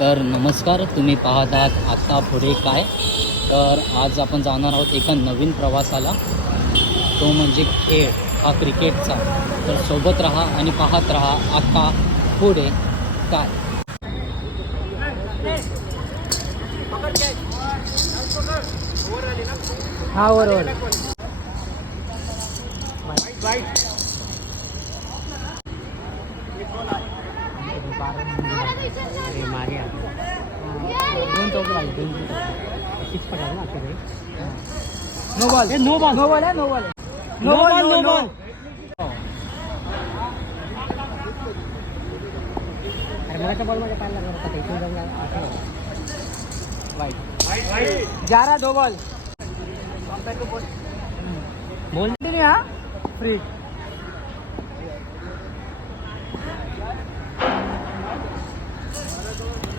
तर नमस्कार, तुम्ही पाहत आहात आता पुढे काय. तर आज आपण जाणार आहोत एका नवीन प्रवासाला, तो म्हणजे खेळ हा क्रिकेटचा. तर सोबत राहा आणि पाहत राहा आता पुढे काय. हा बरोबर. No ball no ball no ball है no ball no ball no ball. अरे मला बॉल मध्ये पाहिला लागला होता इथून जाऊन वाईट 11 2 बॉल बोल नाही हा फ्री.